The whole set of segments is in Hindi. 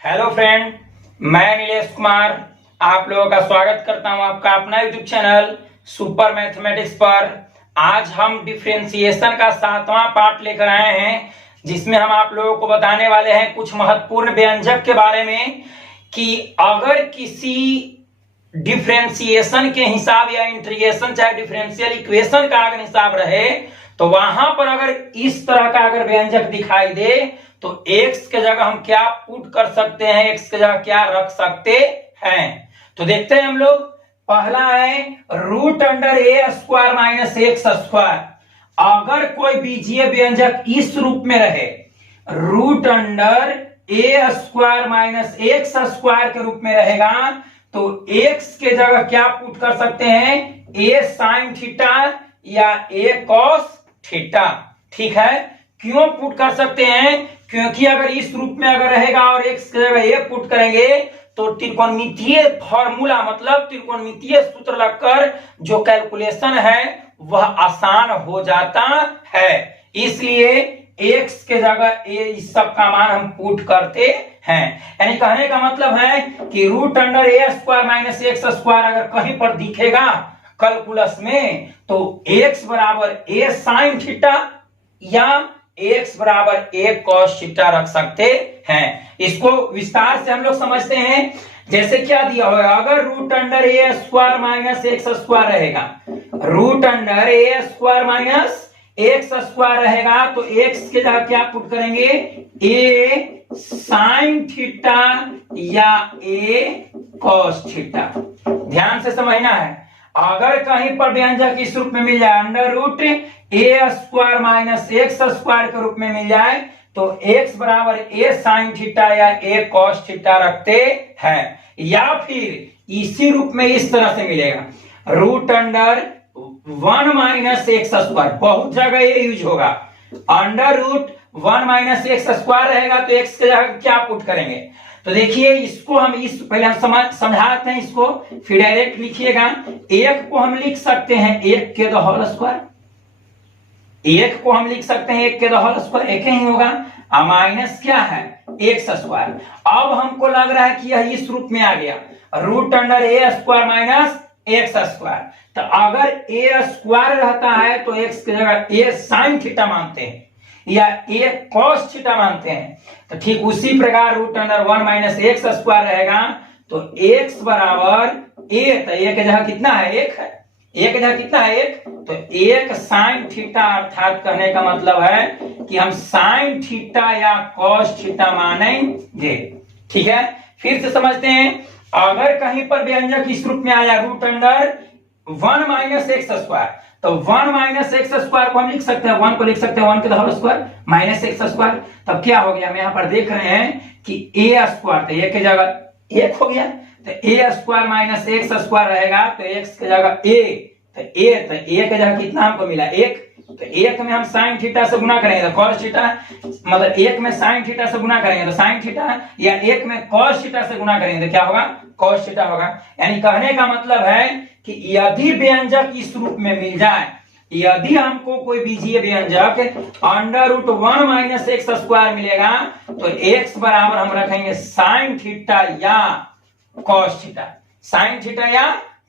हेलो फ्रेंड, मैं नीलेश कुमार आप लोगों का स्वागत करता हूं आपका अपना यूट्यूब चैनल सुपर मैथमेटिक्स पर। आज हम डिफरेंशिएशन का 7वां पार्ट लेकर आए हैं, जिसमें हम आप लोगों को बताने वाले हैं कुछ महत्वपूर्ण व्यंजक के बारे में कि अगर किसी डिफरेंशिएशन के हिसाब या इंटीग्रेशन चाहे डिफरेंशियल इक्वेशन का अगर हिसाब रहे तो वहां पर अगर इस तरह का अगर व्यंजक दिखाई दे तो x के जगह हम क्या पुट कर सकते हैं, x के जगह क्या रख सकते हैं। तो देखते हैं हम लोग। पहला है रूट अंडर ए स्क्वायर माइनस एक्स स्क्वायर। अगर कोई बीजीय व्यंजक इस रूप में रहे, रूट अंडर ए स्क्वायर माइनस एक्स स्क्वायर के रूप में रहेगा, तो x के जगह क्या पुट कर सकते हैं, a साइन थीटा या a कॉस थीटा। ठीक है, क्यों पुट कर सकते हैं? क्योंकि अगर इस रूप में अगर रहेगा और x की जगह a पुट करेंगे तो त्रिकोणमितीय फॉर्मूला मतलब त्रिकोणमितीय सूत्र लगकर जो कैलकुलेशन है वह आसान हो जाता है। इसलिए x के जगह a इस सब का मान हम पुट करते हैं। यानी कहने का मतलब है कि रूट अंडर ए स्क्वायर माइनस एक्स स्क्वायर अगर कहीं पर दिखेगा कैलकुलस में तो x बराबर a साइन थीटा या x बराबर a cos थीटा रख सकते हैं। इसको विस्तार से हम लोग समझते हैं। जैसे क्या दिया होगा, अगर रूट अंडर ए स्क्वायर माइनस एक्स स्क्वायर रहेगा, रूट अंडर ए स्क्वायर माइनस एक्स स्क्वायर रहेगा तो x के जगह क्या पुट करेंगे, a साइन थीटा या a cos थीटा। ध्यान से समझना है। अगर कहीं पर व्यंजक इस रूप में मिल जाए, अंडर रूट ए स्क्वायर माइनस एक्स स्क्वायर के रूप में मिल जाए तो x बराबर a साइन थीटा या a cos थीटा रखते हैं। या फिर इसी रूप में इस तरह से मिलेगा, root under 1 minus x square, बहुत जगह ये यूज होगा। Under root 1 minus x square रहेगा तो x के जगह क्या पुट करेंगे। तो देखिए इसको हम पहले हम समझाते हैं इसको, फिर डायरेक्ट लिखिएगा। एक को हम लिख सकते हैं एक के होल स्क्वायर, एक को हम लिख सकते हैं एक के होल स्क्वायर, एक ही होगा। माइनस क्या है, एक्स स्क्वायर। अब हमको लग रहा है कि यह इस रूप में आ गया, रूट अंडर ए स्क्वायर माइनस एक्स स्क्वायर। तो अगर ए स्क्वायर रहता है तो एक्स की जगह ए साइन थीटा मानते हैं या a cos थीटा मानते हैं। तो ठीक उसी प्रकार root under 1 minus x square रहेगा तो x बराबर a, तो a की जगह कितना है, 1 है, a की जगह कितना है, 1, तो 1 साइन थीटा। अर्थात कहने का मतलब है कि हम साइन थीटा या cos थीटा मानेंगे। ठीक है, फिर से समझते हैं। अगर कहीं पर व्यंजक इस रूप में आया, root under 1 minus x square, तो 1 माइनस एक्स स्क्वायर को हम लिख सकते हैं, 1 को लिख सकते हैं 1 के whole square minus x square. तब क्या हो गया, हम यहाँ पर देख रहे हैं कि a स्क्वायर, तो a की जगह 1 हो गया, तो a square minus x square रहेगा तो x की जगह a, तो a की जगह कितना हमको मिला, 1। तो 1 में हम साइन थीटा से गुना करेंगे तो cos थीटा, मतलब 1 में साइन थीटा से गुना करेंगे तो साइन थीटा, या 1 में cos थीटा से गुना करेंगे तो क्या होगा, cos थीटा होगा। यानी कहने का मतलब है कि यदि व्यंजक इस रूप में मिल जाए, यदि हमको कोई बीजीय व्यंजक under root 1 minus x square मिलेगा तो x बराबर हम रखेंगे साइन थीटा या cos थीटा, साइन थीटा या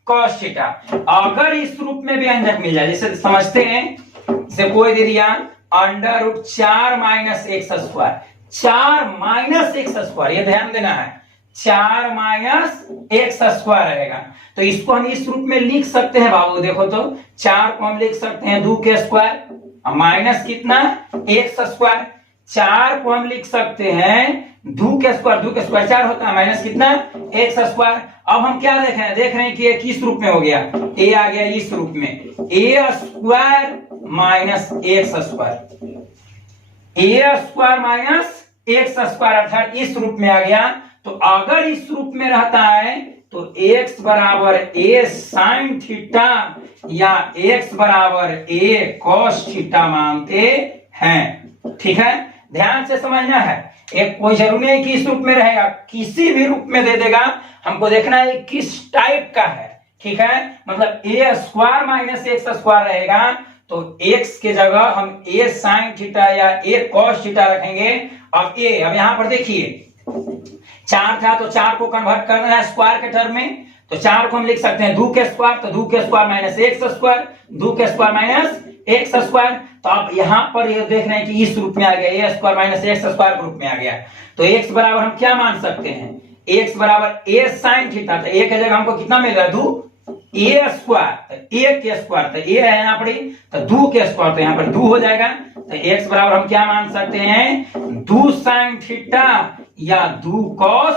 cos थीटा। अगर इस रूप में व्यंजक मिल जाए, जैसे समझते हैं, जैसे कोई दे दिया under root 4 minus x square, 4 minus x square, ये ध्यान देना है, 4 माइनस एक्स स्क्वायर रहेगा तो इसको हम इस रूप में लिख सकते हैं बाबू। देखो तो 4 को हम लिख सकते हैं 2 के स्क्वायर माइनस कितना, एक्स स्क्वायर। 4 को हम लिख सकते हैं 2 के स्क्वायर 4 होता है, माइनस कितना, एक्स स्क्वायर। अब हम क्या देख रहे हैं कि किस रूप में हो गया, a आ गया इस रूप में, a square minus x square. A square minus x square अर्थात इस रूप में आ गया। तो अगर इस रूप में रहता है तो x बराबर a साइन थीटा या x बराबर a कॉस थीटा मानते हैं। ठीक है, ध्यान से समझना है। एक कोई जरूरी नहीं कि इस रूप में रहेगा, किसी भी रूप में दे देगा, हमको देखना है किस टाइप का है। ठीक है, मतलब a square minus x square रहेगा तो x के जगह हम a साइन थीटा या a कॉस थीटा रखेंगे। अब यहाँ पर देखिए 4 था तो 4 को कन्वर्ट करना है स्क्वायर के टर्म में, तो 4 को हम लिख सकते हैं 2 के स्क्वायर, तो 2 के स्क्वायर माइनस एक्स स्क्वायर, 2 के स्क्वायर माइनस एक्स स्क्वायर। तो अब यहाँ पर ये देख रहे हैं कि इस रूप में आ गया, a square minus x square रूप में आ गया। तो x बराबर हम क्या मान सकते हैं, x बराबर a साइन थीटा, तो a के जगह हमको कितना मिल रहा है 2 a स्क्वायर, a के स्क्वायर, तो a है यहाँ पर, तो 2 के स्क्वायर, तो यहाँ पर 2 हो जाएगा। तो x बराबर हम क्या मान सकते हैं 2 साइन थीटा या 2 कॉस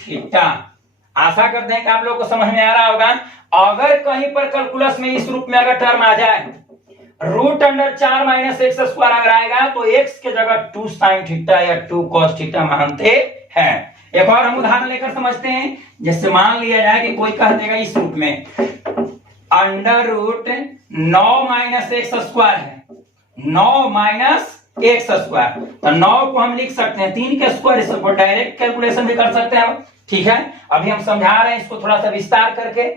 थीटा। आशा करते हैं कि आप लोग को समझ में आ रहा होगा। अगर कहीं पर कैलकुलस में इस रूप में अगर टर्म आ जाए, root under 4 minus x square अगर आएगा तो x के जगह 2 साइन थीटा या 2 कॉस थीटा मानते हैं। एक और हम उदाहरण लेकर समझते हैं। जैसे मान लिया जाए कि कोई कह देगा इस रूप में under root 9 minus x square है, 9 माइनस एक्स स्क्वायर, तो 9 को हम लिख सकते हैं 3 के स्क्वायर, इसको डायरेक्ट कैलकुलेशन भी कर सकते हैं। ठीक है, अभी हम समझा रहे हैं इसको थोड़ा सा विस्तार करके।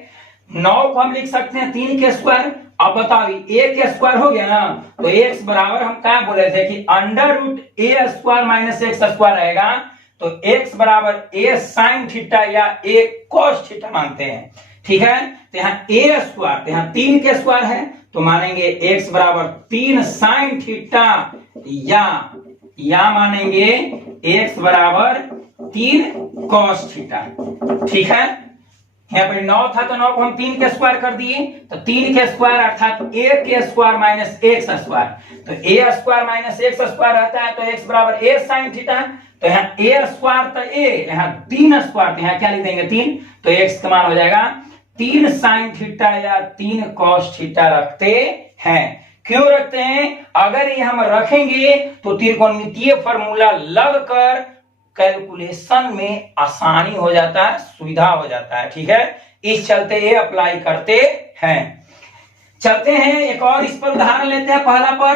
9 को हम लिख सकते हैं 3 के स्क्वायर। अब बताओ a के स्क्वायर हो गया ना, तो x बराबर हम क्या बोले थे कि under root a square minus x square रहेगा, तो x बराबर a साइन थीटा या a कॉस थीटा मानते हैं। ठीक है, तो यहाँ a स्क्वायर, तो यहाँ 3 के स्क्वायर है, तो मानेंगे x बराबर 3 साइन थीटा या मानेंगे x बराबर 3 कॉस थीटा। ठीक है, यहाँ पर 9 था तो 9 को हम 3 के स्क्वायर कर दिए, तो 3 के स्क्वायर अर्थात a के स्क्वायर माइनस एक्स स्क्वायर, तो a square minus x square रहता है तो x बराबर a साइन थीटा, तो यहाँ a स्क्वायर तो a, यहाँ 3 स्क्वायर, तो यहाँ क्या लिख देंगे 3, तो x का मान हो जाएगा 3 साइन थीटा या 3 कॉस थीटा रखते हैं। क्यों रखते हैं, अगर ये हम रखेंगे तो त्रिकोणमितीय फॉर्मूला लगकर कैलकुलेशन में आसानी हो जाता है, सुविधा हो जाता है। ठीक है, इस चलते ये अप्लाई करते हैं। चलते हैं एक और इस पर उदाहरण लेते हैं। पहला पर,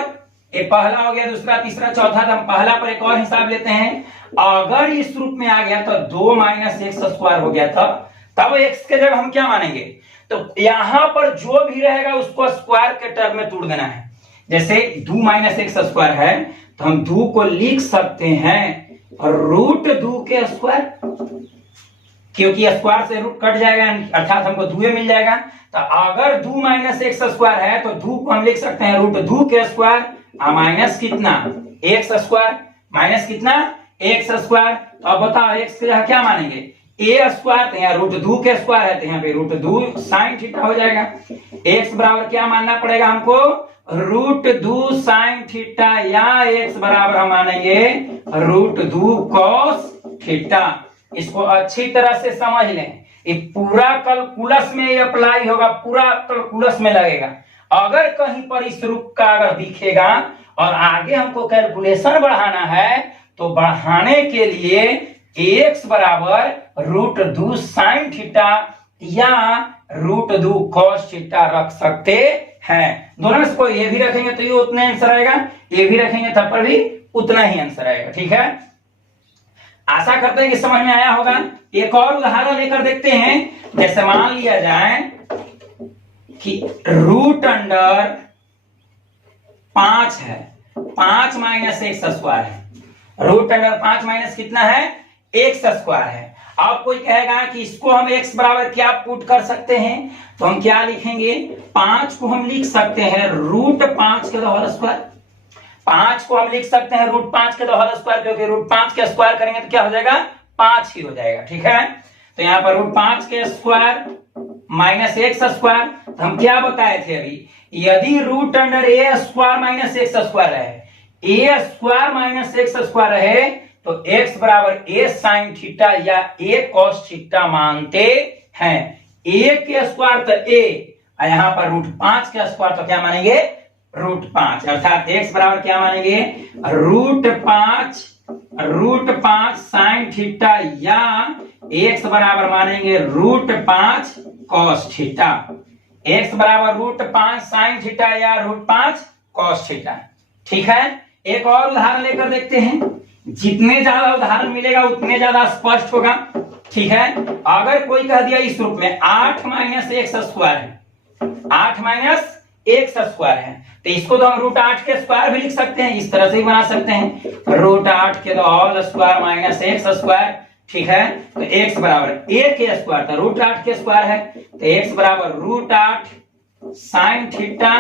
ये पहला हो गया, दूसरा, तीसरा, चौथा, तो हम पहला पर एक और हिसाब लेते हैं। अगर इस रूप में आ गया तो 2 माइनस एक्स स्क्वायर हो गया था, तब एक्स के जगह हम क्या मानेंगे, तो यहां पर जो भी रहेगा उसको स्क्वायर के टर्म में तोड़ देना है। जैसे 2 माइनस एक्स स्क्वायर है तो हम 2 को लिख सकते हैं रूट 2 के स्क्वायर, क्योंकि स्क्वायर से रूट कट जाएगा अर्थात हमको 2 मिल जाएगा। तो अगर 2 माइनस एक्स स्क्वायर है तो 2 को हम लिख सकते हैं रूट 2 के स्क्वायर माइनस कितना एक्स स्क्वायर, माइनस कितना एक्स स्क्वायर। तो अब बताओ एक्स के क्या मानेंगे a स्क्वायर, तो यहाँ रूट 2 के स्क्वायर है तो यहाँ पे रूट 2 साइन थीटा हो जाएगा। x बराबर क्या मानना पड़ेगा हमको रूट 2 साइन थीटा या x बराबर हम मानेंगे रूट 2 कॉस थीटा। इसको अच्छी तरह से समझ लें, ये पूरा कैलकुलस में अप्लाई होगा, पूरा कैलकुलस में लगेगा। अगर कहीं पर इस रूप का अगर दिखेगा और आगे हमको कैलकुलेशन बढ़ाना है तो बढ़ाने के लिए x बराबर रूट 2 साइन थीटा या रूट 2 कॉस थीटा रख सकते हैं। दोनों में से कोई ये भी रखेंगे तो ये उतना आंसर आएगा, ये भी रखेंगे तब पर भी उतना ही आंसर आएगा। ठीक है, आशा करते हैं कि समझ में आया होगा। एक और उदाहरण लेकर देखते हैं। जैसे मान लिया जाए कि रूट अंडर 5 है, 5 माइनस एक्स स्क्वायर है, रूट अंडर 5 माइनस कितना है एक्स स्क्वायर है। अब कोई कहेगा कि इसको हम x बराबर क्या पुट कर सकते हैं, तो हम क्या लिखेंगे 5 को हम लिख सकते हैं रूट 5 के होल स्क्वायर, 5 को हम लिख सकते हैं रूट 5 के होल स्क्वायर, क्योंकि रूट 5 के स्क्वायर करेंगे तो क्या हो जाएगा 5 ही हो जाएगा। ठीक है, तो यहाँ पर रूट 5 के स्क्वायर माइनस एक्स स्क्वायर, तो हम क्या बताए थे अभी, यदि रूट अंडर ए स्क्वायर माइनस एक्स स्क्वायर है, ए स्क्वायर माइनस एक्स स्क्वायर है तो x बराबर a साइन थीटा या a कॉस थीटा मानते हैं। a के स्क्वायर तो a, यहाँ पर रूट 5 के स्क्वायर तो क्या मानेंगे √5, अर्थात x बराबर क्या मानेंगे, √5 साइन थीटा, या x बराबर मानेंगे √5 कॉस थीटा। x बराबर √5 साइन थीटा या √5 कॉस थीटा। ठीक है, एक और उदाहरण लेकर देखते हैं। जितने ज्यादा उदाहरण मिलेगा उतने ज्यादा स्पष्ट होगा। ठीक है, अगर कोई कह दिया इस रूप में 8 - x स्क्वायर है, 8 - x स्क्वायर है, तो इसको तो हम √8 के स्क्वायर भी लिख सकते हैं, इस तरह से ही बना सकते हैं, √8 के whole square minus x square. ठीक है, तो x बराबर a के स्क्वायर था, √8 के स्क्वायर है, तो x बराबर √8 साइन थीटा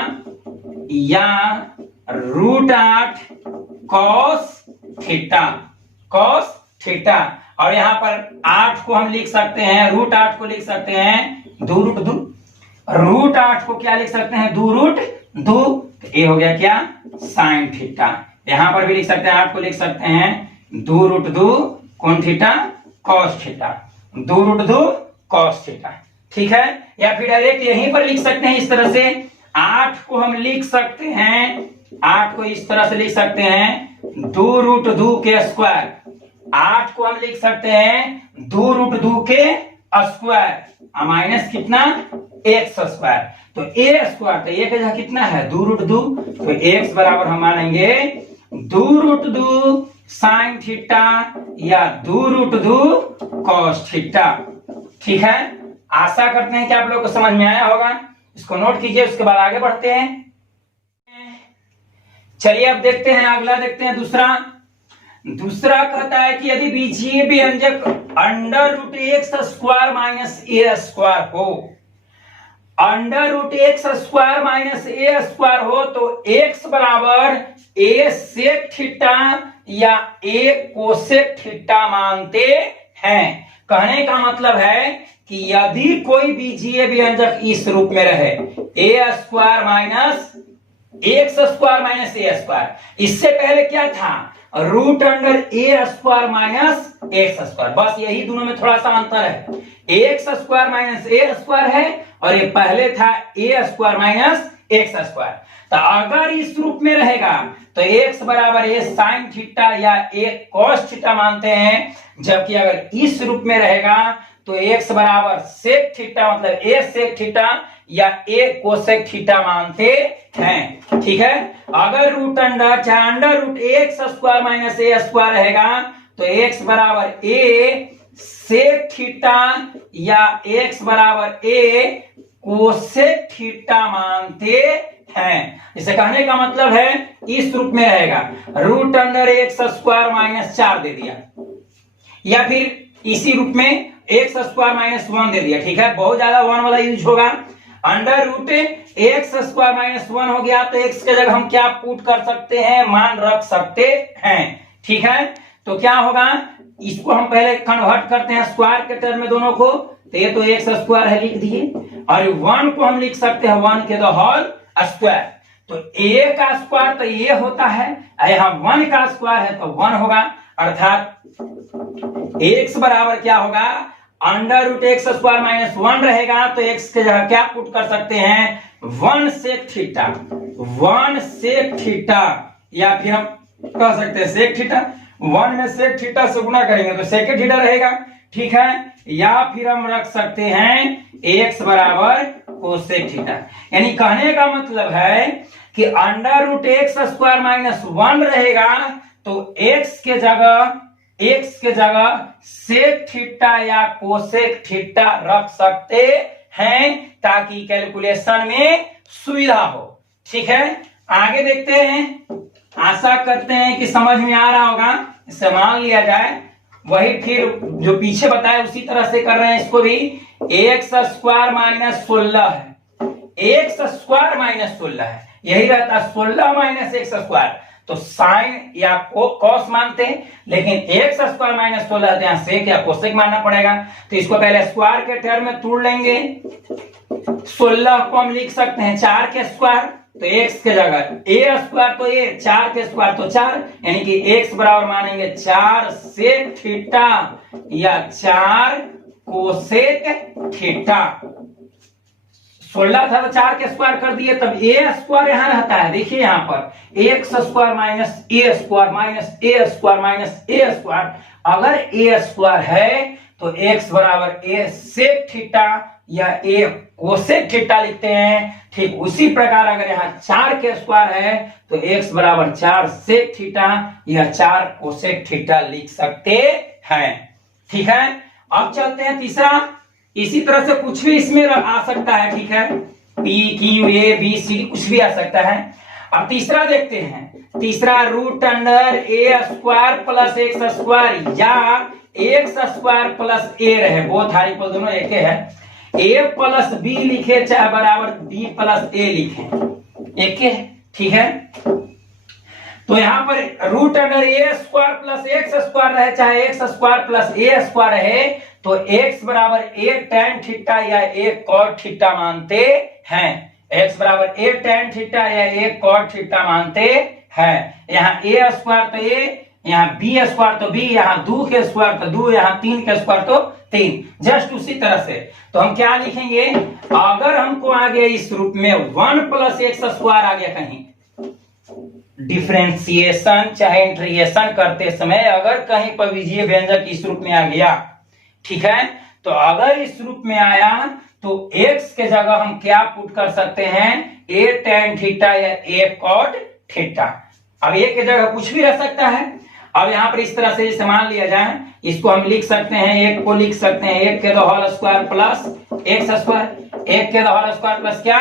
या √8 कॉस थीटा। और यहाँ पर 8 को हम लिख सकते हैं, √8 को लिख सकते हैं 2√2, √8 को क्या लिख सकते हैं, 2√2, तो ये हो गया क्या, साइन थीटा। यहां पर भी लिख सकते हैं, 8 को लिख सकते हैं 2√2 कौन theta, cos theta, 2√2 cos theta. ठीक है, या फिर डायरेक्ट यहीं पर लिख सकते हैं इस तरह से, 8 को हम लिख सकते हैं, 8 को इस तरह से लिख सकते हैं 2√2 के स्क्वायर, 8 को हम लिख सकते हैं 2√2 के स्क्वायर माइनस कितना, x स्क्वायर। तो a स्क्वायर, तो a का जगह कितना है 2√2, तो x बराबर हम मानेंगे 2√2 साइन थीटा या 2√2 कॉस थीटा। ठीक है, आशा करते हैं कि आप लोग को समझ में आया होगा। इसको नोट कीजिए, उसके बाद आगे बढ़ते हैं। चलिए अब देखते हैं, अगला देखते हैं दूसरा कहता है कि यदि बीजीय व्यंजक √x square minus a square हो, √x square minus a square हो, तो x बराबर a सेक थीटा या a कोसेक थीटा मानते हैं। कहने का मतलब है कि यदि कोई बीजीय व्यंजक इस रूप में रहे, a square minus x square minus a square, इससे पहले क्या था, √a square minus x square, बस यही दोनों में थोड़ा सा अंतर है, x square minus a square है और ये पहले था a square minus x square. तो अगर इस रूप में रहेगा तो x बराबर a साइन थीटा या a कॉस थीटा मानते हैं, जबकि अगर इस रूप में रहेगा तो x बराबर सेक थीटा, मतलब a सेक थीटा या a कोसेक थीटा मानते हैं। ठीक है, अगर √x square minus a square रहेगा तो x बराबर a सेक थीटा या x बराबर a कोसेक थीटा मानते हैं। इसे कहने का मतलब है इस रूप में रहेगा, √x स्क्वायर माइनस 4 दे दिया, या फिर इसी रूप में x स्क्वायर माइनस 1 दे दिया। ठीक है, बहुत ज्यादा 1 वाला यूज होगा, √x स्क्वायर माइनस 1 हो गया, तो x के जगह हम क्या पुट कर सकते हैं, मान रख सकते हैं। ठीक है, तो क्या होगा, इसको हम पहले कन्वर्ट करते हैं स्क्वायर के टर्म में दोनों को, तो ये तो x स्क्वायर है लिख दिए, और 1 को हम लिख सकते हैं 1 के द होल स्क्वायर। तो a का स्क्वायर तो ये होता है, यहाँ 1 का स्क्वायर है तो 1 होगा, अर्थात x बराबर क्या होगा, √x स्क्वायर माइनस 1 रहेगा, तो x के जगह क्या पुट कर सकते हैं, 1 सेक थीटा, या फिर हम कह सकते हैं सेक थीटा, 1 में सेक थीटा से गुणा करेंगे तो सेक थीटा रहेगा। ठीक है, या फिर हम रख सकते हैं x बराबर कोसेक थीटा। यानी कहने का मतलब है कि √x स्क्वायर माइनस 1 रहेगा तो x के जगह सेक थीटा या कोसेक थीटा रख सकते हैं, ताकि कैलकुलेशन में सुविधा हो। ठीक है, आगे देखते हैं, आशा करते हैं कि समझ में आ रहा होगा, इसे मान लिया जाए, वही फिर जो पीछे बताया उसी तरह से कर रहे हैं इसको भी। x स्क्वायर माइनस 16 है, x स्क्वायर माइनस 16 है, यही रहता 16 माइनस x स्क्वायर, तो साइन या कॉस मानते हैं, लेकिन x स्क्वायर माइनस 16 है, यहाँ सेक या कोसेक मानना पड़ेगा। तो इसको पहले स्क्वायर के टर्म में तोड़ लेंगे, 16 को हम लिख सकते हैं 4 के स्क्वायर, तो x के जगह a स्क्वायर तो a, 4 के स्क्वायर तो 4, यानी कि x बराबर मानेंगे 4 सेक थीटा या 4 कोसेक थीटा। 16 था तो 4 के स्क्वायर कर दिए, तब ए स्क्वायर यहाँ रहता है। देखिए यहाँ पर एक्स स्क्वायर माइनस ए स्क्वायर माइनस ए स्क्वायर माइनस ए स्क्वायर, अगर ए स्क्वायर है तो एक्स बराबर ए सेक थीटा या ए कोसेक थीटा लिखते हैं। ठीक उसी प्रकार अगर यहाँ 4 के स्क्वायर है तो एक्स बराबर 4 सेक थीटा या 4 कोसेक थीटा लिख सकते हैं। ठीक है, अब चलते हैं तीसरा। इसी तरह से कुछ भी इसमें आ सकता है। ठीक है, P Q A B C कुछ भी आ सकता है। अब तीसरा देखते हैं। तीसरा रूट अंडर ए स्क्वायर प्लस एक्स स्क्वायर या एक्स स्क्वायर प्लस ए रहे, बोथ आर इक्वल, दोनों एक है। ए प्लस बी लिखे चाहे बराबर बी प्लस ए लिखे, एक है। ठीक है, तो यहाँ पर रूट अंडर ए स्क्वायर प्लस एक्स स्क्वायर रहे चाहे एक्स स्क्वायर प्लस ए स्क्वायर रहे, तो एक्स बराबर ए tan थीटा या ए cot थीटा मानते हैं। एक्स बराबर ए tan थीटा या ए cot थीटा मानते हैं। यहाँ ए स्क्वायर तो ए, यहाँ बी स्क्वायर तो बी, यहाँ 2 के स्क्वायर तो 2, यहाँ 3 के स्क्वायर तो 3। जस्ट उसी तरह से तो हम क्या लिखेंगे, अगर हमको आ गया इस रूप में 1 प्लस एक्स स्क्वायर आ गया कहीं, डिफरेंशिएशन चाहे इंटीग्रेशन करते समय अगर कहीं पर विजीय व्यंजक इस रूप में आ गया, ठीक है, तो अगर इस रूप में आया तो x के जगह हम क्या पुट कर सकते हैं, a tan थीटा या a cot थीटा। अब a के जगह कुछ भी रह सकता है। अब यहाँ पर इस तरह से जैसे मान लिया जाए, इसको हम लिख सकते हैं, एक को लिख सकते हैं 1 के whole square plus x square, 1 के होल स्क्वायर प्लस क्या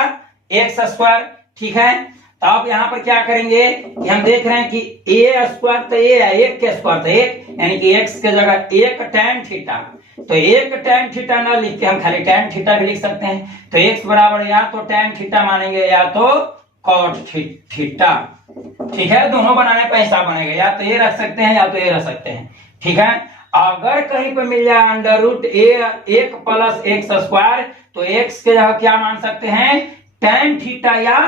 एक्स स्क्वायर। ठीक है, तो अब यहाँ पर क्या करेंगे कि हम देख रहे हैं कि ए स्क्वायर तो ए है, 1 के स्क्वायर तो 1, यानी कि x के जगह 1 tan थीटा, तो 1 tan थीटा ना लिख के हम खाली tan थीटा भी लिख सकते हैं। तो x बराबर या तो tan थीटा मानेंगे या तो cot थीटा। ठीक है, दोनों बनाने पर हिसाब बनेगा, या तो ये रख सकते हैं या तो ये रख सकते हैं। ठीक है, अगर कहीं पर मिल जाए अंडर रूट ए 1 प्लस एक्स स्क्वायर, तो x के जगह क्या मान सकते हैं, tan थीटा या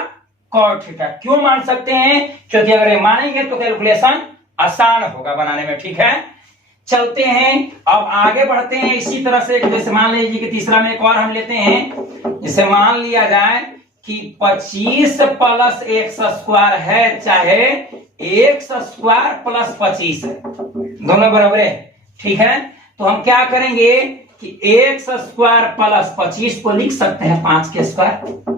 cot थीटा। क्यों मान सकते हैं, क्योंकि अगर ये मानेंगे तो कैलकुलेशन आसान होगा बनाने में। ठीक है, चलते हैं, अब आगे बढ़ते हैं। इसी तरह से जैसे मान लीजिए कि तीसरा में एक और हम लेते हैं, जैसे मान लिया जाए कि 25 प्लस एक्स स्क्वायर है चाहे एक्स स्क्वायर प्लस 25 है, दोनों बराबर है। ठीक है, तो हम क्या करेंगे कि एक्स स्क्वायर प्लस 25 को लिख सकते हैं 5 के स्क्वायर,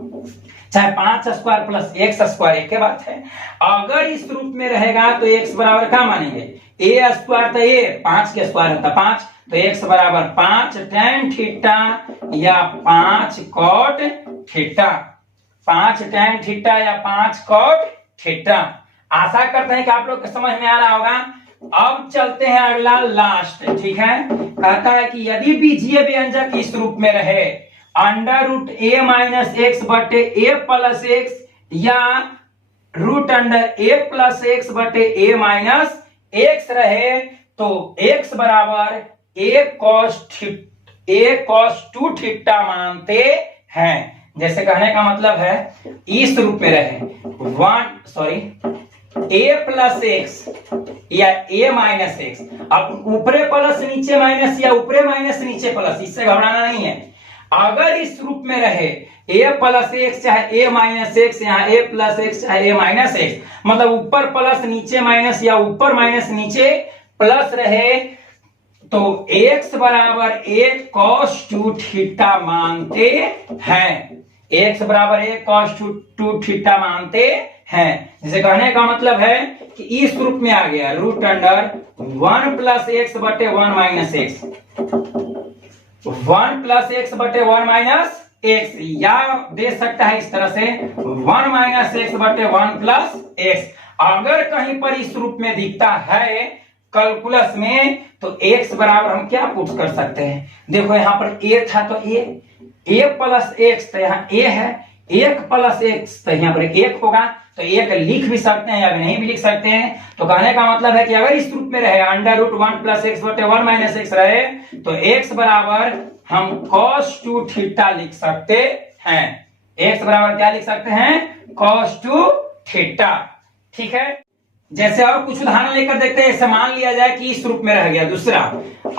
चाहे 5 स्क्वायर प्लस एक्स स्क्वायर, एक बात है। अगर इस रूप में रहेगा तो एक्स बराबर क्या मानेंगे, ए स्क्वायर तो ए, 5 के स्क्वायर होता 5, तो एक्स बराबर 5 tan थीटा या 5 cot थीटा, 5 tan थीटा या 5 cot थीटा। आशा करते हैं कि आप लोग को समझ में आ रहा होगा। अब चलते हैं अगला लास्ट। ठीक है, कहता है कि यदि बीजीय व्यंजक इस रूप में रहे अंडर रूट ए माइनस एक्स बटे ए प्लस एक्स या रूट अंडर ए प्लस एक्स बटे ए माइनस एक्स रहे, तो एक्स बराबर ए cos 2 थीटा मानते हैं। जैसे कहने का मतलब है इस रूप में रहे ए प्लस एक्स या ए माइनस एक्स, अब ऊपरे प्लस नीचे माइनस या ऊपरे माइनस नीचे प्लस, इससे घबराना नहीं है। अगर इस रूप में रहे a प्लस एक्स चाहे a माइनस एक्स, यहाँ a प्लस एक्स चाहे a माइनस एक्स, मतलब ऊपर प्लस नीचे माइनस या ऊपर माइनस नीचे प्लस रहे, तो x बराबर a cos 2 थीटा मानते हैं। x बराबर a cos 2 थीटा मानते हैं। जिसे कहने का मतलब है कि इस रूप में आ गया रूट अंडर 1 प्लस एक्स बटे 1 माइनस एक्स, 1 प्लस एक्स बटे 1 माइनस एक्स, या दे सकता है इस तरह से 1 माइनस एक्स बटे 1 प्लस एक्स। अगर कहीं पर इस रूप में दिखता है कैलकुलस में, तो x बराबर हम क्या पुट कर सकते हैं, देखो यहाँ पर a था तो a प्लस एक्स, तो यहाँ a है, 1 प्लस एक्स तो यहाँ पर 1 होगा, तो 1 लिख भी सकते हैं या नहीं भी लिख सकते हैं। तो कहने का मतलब है कि अगर इस रूप में रहे अंडर रूट 1 प्लस एक्स बटे 1 माइनस एक्स रहे, तो x बराबर हम cos 2 थीटा लिख सकते हैं। x बराबर क्या लिख सकते हैं, cos 2 थीटा। ठीक है, जैसे और कुछ उदाहरण लेकर देखते हैं। ऐसे मान लिया जाए कि इस रूप में रह गया दूसरा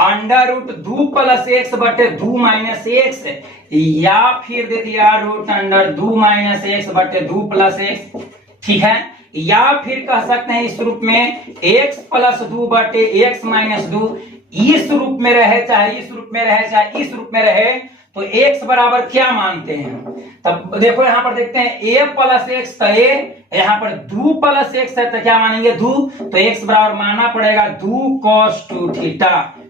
अंडर रूट 2 प्लस एक्स बटे 2 माइनस एक्स, या फिर दे दिया रूट अंडर 2 माइनस एक्स बटे 2 प्लस एक्स, ठीक है। या फिर कह सकते हैं इस रूप में x प्लस 2 बटे x माइनस 2, इस रूप में रहे चाहे इस रूप में रहे चाहे इस रूप में रहे, तो x बराबर क्या मानते हैं। तब देखो यहां पर देखते हैं a प्लस एक्स, तो a, यहां पर 2 प्लस एक्स है तो क्या मानेंगे 2, तो x बराबर मानना पड़ेगा 2 cos 2 थीटा।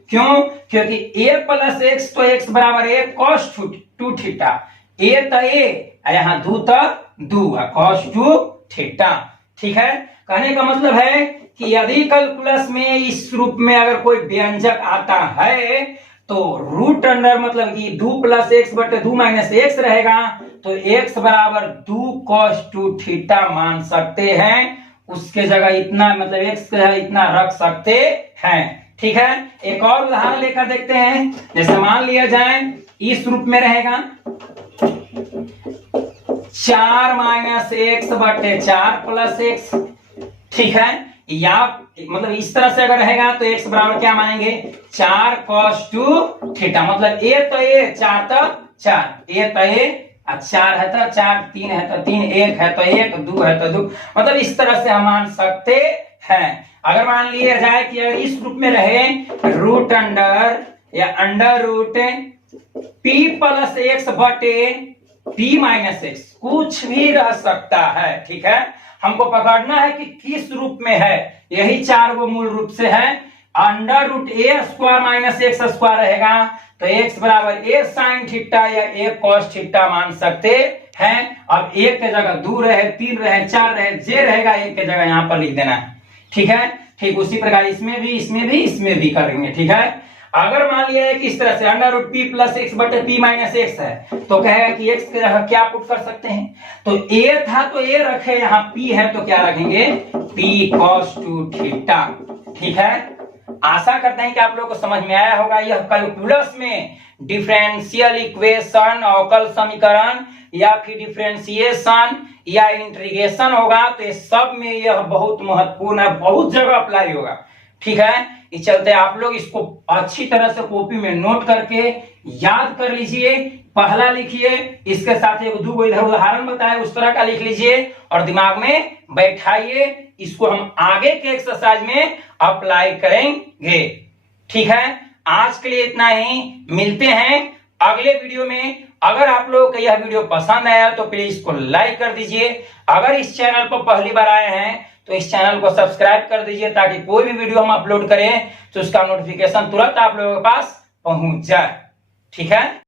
क्यों? क्योंकि a प्लस एक्स तो x बराबर a cos 2 थीटा, a तो a, यहां 2 तो 2 cos 2 थीटा, ठीक है। कहने का मतलब है कि यदि कैलकुलस में इस रूप में अगर कोई व्यंजक आता है तो रूट अंडर मतलब कि 2 प्लस एक्स बटे 2 माइनस एक्स रहेगा, तो x बराबर 2 cos 2 थीटा मान सकते हैं। उसके जगह इतना मतलब x के जगह इतना रख सकते हैं, ठीक है। एक और उदाहरण लेकर देखते हैं। जैसे मान लिया जाए इस रूप में रहेगा 4 माइनस एक्स बटे 4 प्लस एक्स, ठीक है। या मतलब इस तरह से अगर रहेगा तो x बराबर क्या मानेंगे 4 cos 2 थीटा, मतलब a तो a, 4 तो 4, a तो a, 4 है तो 4, 3 है तो 3, 1 है तो 1, 2 है तो 2, मतलब इस तरह से हम मान सकते हैं। अगर मान लिया जाए कि अगर इस रूप में रहे रूट अंडर या under root p plus x बटे p माइनस एक्स, कुछ भी रह सकता है, ठीक है। हमको पकड़ना है कि किस रूप में है, यही 4 वो मूल रूप से है। Under root a square minus x square रहेगा तो x बराबर a साइन थीटा या a cos थीटा मान सकते हैं। अब 1 के जगह 2 रहे, 3 रहे, 4 रहे, जे रहेगा 1 के जगह यहां पर लिख देना है, ठीक है। ठीक उसी प्रकार इसमें भी करेंगे, ठीक है। अगर मान लिया है कि इस तरह से under root p plus x बटे p माइनस एक्स है, तो कहेगा कि x के जगह क्या पुट कर सकते हैं, तो a था तो a रखे, यहाँ p है तो क्या रखेंगे p cos 2 थीटा, ठीक है। आशा करते हैं कि आप लोगों को समझ में आया होगा। यह कैलकुलस में डिफरेंशियल इक्वेशन, अवकल समीकरण या फिर डिफरेंशिएशन या इंटीग्रेशन होगा, तो ये सब में यह बहुत महत्वपूर्ण है, बहुत जगह अप्लाई होगा, ठीक है। इस चलते आप लोग इसको अच्छी तरह से कॉपी में नोट करके याद कर लीजिए। पहला लिखिए, इसके साथ एक दो इधर उदाहरण बताए उस तरह का लिख लीजिए और दिमाग में बैठाइए। इसको हम आगे के एक्सरसाइज में अप्लाई करेंगे, ठीक है। आज के लिए इतना ही, मिलते हैं अगले वीडियो में। अगर आप लोगों को यह वीडियो पसंद आया तो प्लीज इसको लाइक कर दीजिए। अगर इस चैनल पर पहली बार आए हैं तो इस चैनल को सब्सक्राइब कर दीजिए, ताकि कोई भी वीडियो हम अपलोड करें तो उसका नोटिफिकेशन तुरंत आप लोगों के पास पहुंच जाए, ठीक है।